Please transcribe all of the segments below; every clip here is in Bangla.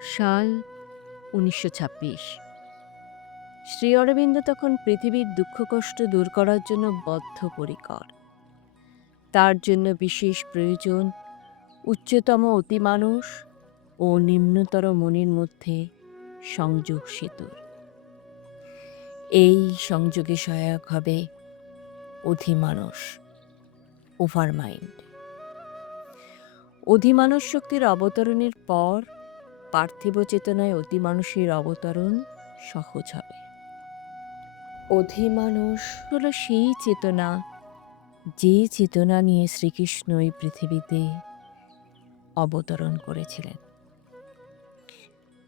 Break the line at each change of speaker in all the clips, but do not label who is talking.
সাল উনিশশো ছাব্বিশ। শ্রী অরবিন্দ তখন পৃথিবীর দুঃখ কষ্ট দূর করার জন্য বদ্ধপরিকর। তার জন্য বিশেষ প্রয়োজন উচ্চতম অতিমানুষ ও নিম্নতর মনের মধ্যে সংযোগ সেতুর। এই সংযোগে সহায়ক হবে অধিমানস ওভার মাইন্ড অধিমানস শক্তির অবতরণের পর পার্থিব চেতনায় অতিমানুষের অবতরণ সহজ হবে। অধিমানুষ হলো সেই চেতনা যে চেতনা নিয়ে শ্রীকৃষ্ণ এই পৃথিবীতে অবতরণ করেছিলেন।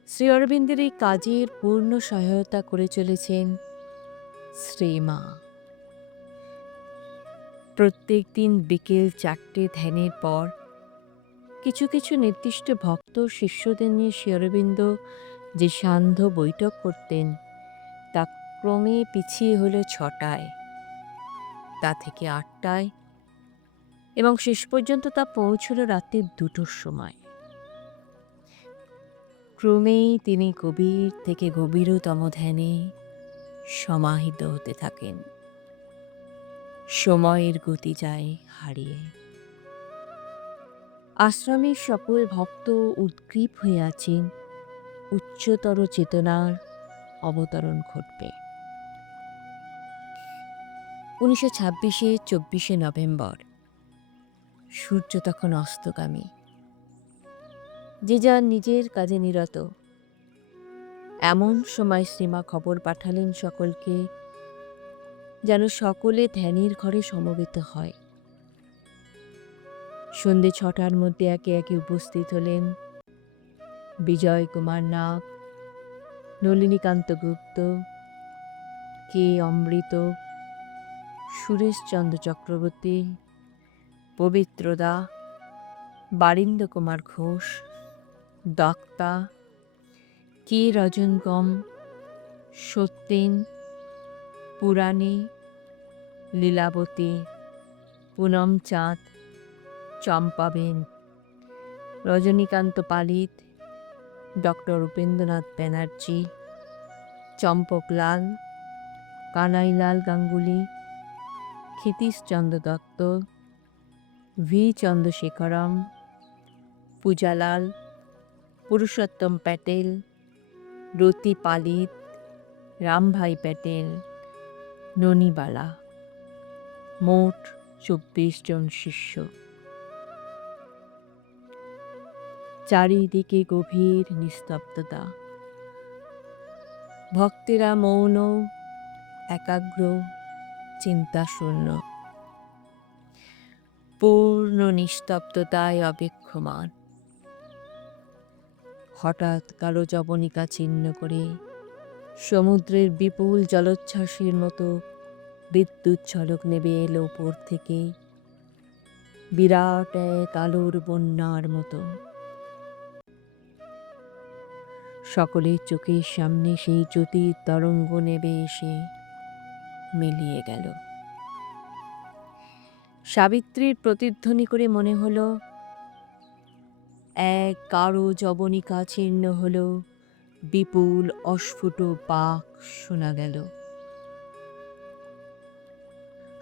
শ্রী অরবিন্দের এই কাজের পূর্ণ সহায়তা করে চলেছেন শ্রীমা। প্রত্যেক দিন বিকেল চারটে ধ্যানের পর কিছু কিছু নির্দিষ্ট ভক্ত শিষ্যদের নিয়ে শ্রী অরবিন্দ যে সান্ধ্য বৈঠক করতেন। তা ক্রমে পিছিয়ে হলো ছটায়। তা থেকে আটটায় এবং শেষ পর্যন্ত তা পৌঁছল রাত্রির দুটোর সময়। ক্রমেই তিনি গভীর থেকে গভীরতম ধ্যানে সমাহিত হতে থাকেন। সময়ের গতি যায় হারিয়ে। আশ্রমের সকল ভক্ত উদ্গ্রীব হয়ে আছেন। উচ্চতর চেতনার অবতরণ ঘটবে। উনিশশো ছাব্বিশে চব্বিশে নভেম্বর। সূর্য তখন অস্তগামী। যে যার নিজের কাজে নিরত। এমন সময় শ্রীমা খবর পাঠালেন সকলকে, যেন সকলে ধ্যানের ঘরে সমবেত হয়। সন্ধে ছটার মধ্যে একে একে উপস্থিত হলেন। বিজয় কুমার নাগ, নলিনীকান্ত গুপ্ত, কে অমৃত সুরেশচন্দ্র চক্রবর্তী পবিত্রদা বারিন্দ্র কুমার ঘোষ, দক্তা, কে রজনগম সত্যেন, পুরাণী, লীলাবতী পুনম চাঁদ চম্পাবেন রজনীকান্ত পালিত, ডক্টর উপেন্দ্রনাথ ব্যানার্জি চম্পকলাল কানাইলাল গাঙ্গুলি, ক্ষিতীশচন্দ্র দত্ত, ভি চন্দ্রশেখরম, পূজালাল, পুরুষোত্তম প্যাটেল, রতি পালিত, রামভাই প্যাটেল, ননিবালা। মোট চব্বিশ জন শিষ্য। চারিদিকে গভীর নিস্তব্ধতা। ভক্তেরা মৌন, একাগ্র, চিন্তাশূন্য। পূর্ণ নিস্তব্ধতায় অপেক্ষমান। হঠাৎ কালো জবনিকা চিহ্ন করে সমুদ্রের বিপুল জলোচ্ছ্বাসের মতো বিদ্যুৎ ঝলক নেবে এলো উপর থেকে। বিরাট এক আলোর বন্যার মতো। সকলের চোখের সামনে সেই জ্যোতির তরঙ্গ নেবে এসে মিলিয়ে গেল। সাবিত্রীর প্রতিধ্বনি করে মনে হলো, এক কারও জবনিকা ছিন্ন হলো, বিপুল অস্ফুট পাক শোনা গেল।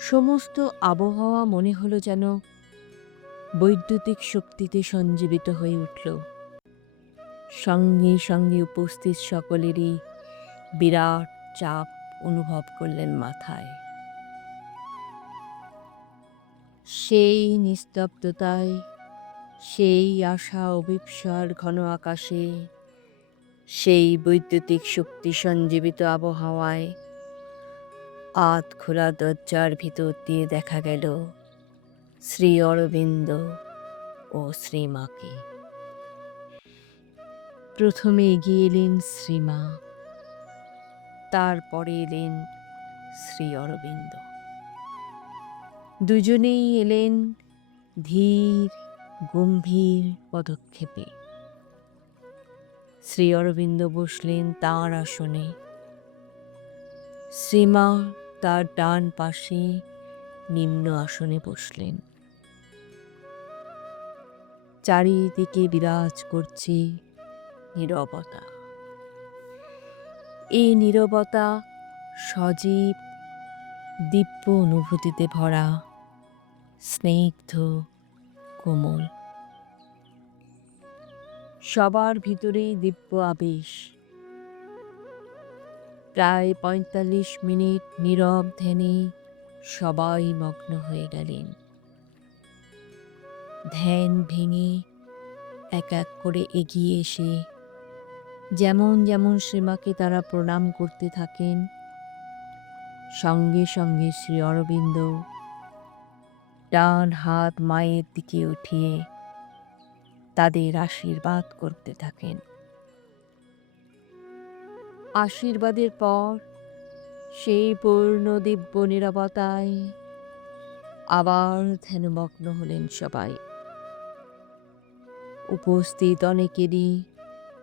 সমস্ত আবহাওয়া মনে হলো যেন বৈদ্যুতিক শক্তিতে সঞ্জীবিত হয়ে উঠল। সঙ্গে সঙ্গে উপস্থিত সকলেরই বিরাট চাপ অনুভব করলেন মাথায়। সেই নিস্তব্ধতায়, সেই আশা অভিপ্সার ঘন আকাশে, সেই বৈদ্যুতিক শক্তি সঞ্জীবিত আবহাওয়ায় আত খোলা দরজার ভিতর দিয়ে দেখা গেল শ্রী অরবিন্দ ও শ্রীমাকে প্রথমে এগিয়ে এলেন শ্রীমা। তারপরে এলেন শ্রী অরবিন্দ। দুজনেই এলেন ধীর, গম্ভীর পদক্ষেপে। শ্রী অরবিন্দ বসলেন তাঁর আসনে। শ্রীমা তার ডান পাশে নিম্ন আসনে বসলেন। চারিদিকে বিরাজ করছে নীরবতা। এই নীরবতা সজীব, দিব্য অনুভূতিতে ভরা, স্নিগ্ধ, কোমল। সবার ভিতরেই দিব্য আবেশ। প্রায় পঁয়তাল্লিশ মিনিট নীরব ধ্যানে সবাই মগ্ন হয়ে গেলেন। ধ্যান ভেঙে এক এক করে এগিয়ে এসে যেমন যেমন শ্রীমাকে তারা প্রণাম করতে থাকেন, সঙ্গে সঙ্গে শ্রী অরবিন্দ ডান হাত মায়ের দিকে উঠিয়ে তাদের আশীর্বাদ করতে থাকেন। আশীর্বাদের পর সেই পূর্ণ দিব্য নিরবতায় আবার ধ্যানমগ্ন হলেন সবাই। উপস্থিত অনেকেরই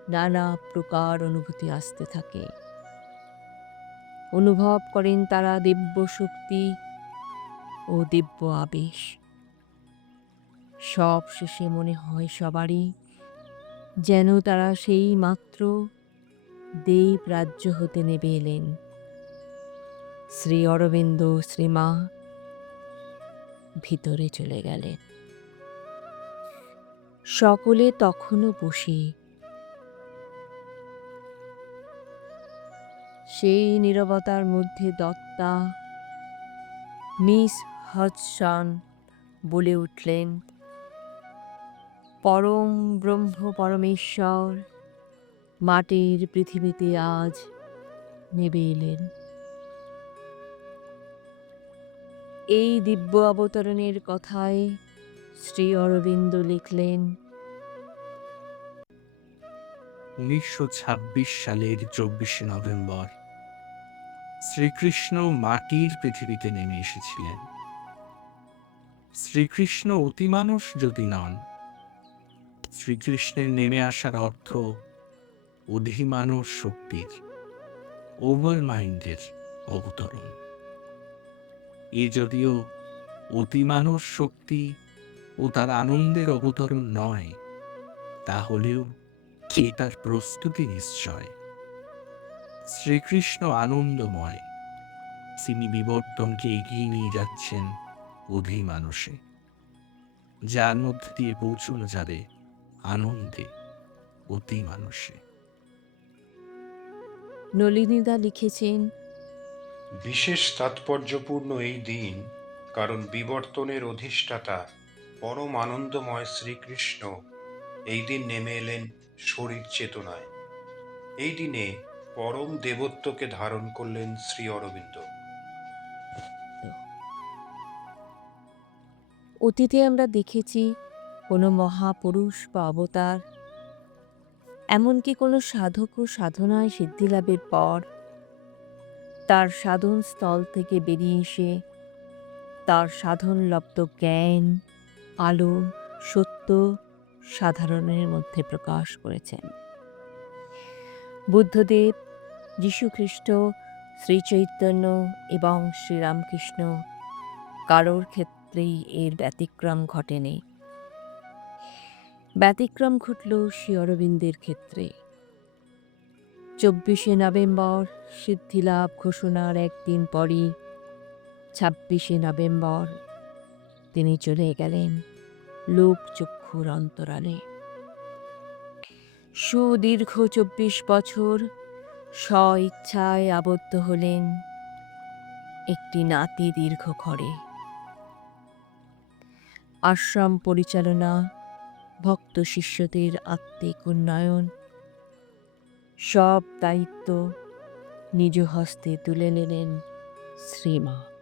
নানা প্রকার অনুভূতি আসতে থাকে। অনুভব করেন তারা দিব্য শক্তি ও দিব্য আবেশ। সব শেষে মনে হয় সবারই যেন তারা সেই মাত্র দেব রাজ্য হতে নেবে এলেন। শ্রী অরবিন্দ শ্রীমা ভিতরে চলে গেলেন। সকলে তখনও বসে সেই নীরবতার মধ্যে দত্তা মিস হজসন বলে উঠলেন, পরম ব্রহ্ম পরমেশ্বর, মাটির পৃথিবীতে আজ নেবে এলেন। এই দিব্য অবতরণের কথায় শ্রী অরবিন্দ লিখলেন,
উনিশশো ছাব্বিশ সালের চব্বিশে নভেম্বর শ্রীকৃষ্ণ মাটির পৃথিবীতে নেমে এসেছিলেন। শ্রীকৃষ্ণ অতিমানুষ যদি নন, শ্রীকৃষ্ণের নেমে আসার অর্থ অধিমানব শক্তির, ওভার মাইন্ডের অবতরণ। এ যদিও অতিমানব শক্তি ও তার আনন্দের অবতরণ নয়, তাহলেও কে তার প্রস্তুতি নিশ্চয়? শ্রীকৃষ্ণ আনন্দময়। তিনি বিবর্তনকে এগিয়ে নিয়ে যাচ্ছেন অধি মানুষে। যার মধ্যে দিয়ে পৌঁছানো যাবে আনন্দে অতি মানুষে।
নলিনীদা লিখেছেন
বিশেষ তাৎপর্যপূর্ণ এই দিন কারণ বিবর্তনের অধিষ্ঠাতা পরম আনন্দময় শ্রীকৃষ্ণ এই দিন নেমে এলেন শরীর চেতনায়। এই দিনে পরম দেবত্বকে ধারণ করলেন শ্রী অরবিন্দ।
অতীতে আমরা দেখেছি কোনো মহাপুরুষ বা অবতার, এমনকি কোনো সাধক ও সাধনায় সিদ্ধিলাভের পর তার সাধন স্থল থেকে বেরিয়ে এসে তার সাধনলব্ধ জ্ঞান, আলো, সত্য সাধারণের মধ্যে প্রকাশ করেছেন। বুদ্ধদেব যীশুখ্রিস্ট শ্রীচৈতন্য এবং শ্রীরামকৃষ্ণ কারোর ক্ষেত্রেই এর ব্যতিক্রম ঘটেনি। ব্যতিক্রম ঘটল শ্রী অরবিন্দের ক্ষেত্রে। চব্বিশে নভেম্বর সিদ্ধিলাভ ঘোষণার একদিন পরই ছাব্বিশে নভেম্বর তিনি চলে গেলেন লোকচক্ষুর অন্তরালে। সুদীর্ঘ চব্বিশ বছর স্ব ইচ্ছায় আবদ্ধ হলেন একটি নাতি দীর্ঘ ঘরে। আশ্রম পরিচালনা, ভক্ত শিষ্যদের আত্মিক উন্নয়ন, সব দায়িত্ব নিজ হস্তে তুলে নিলেন শ্রীমা।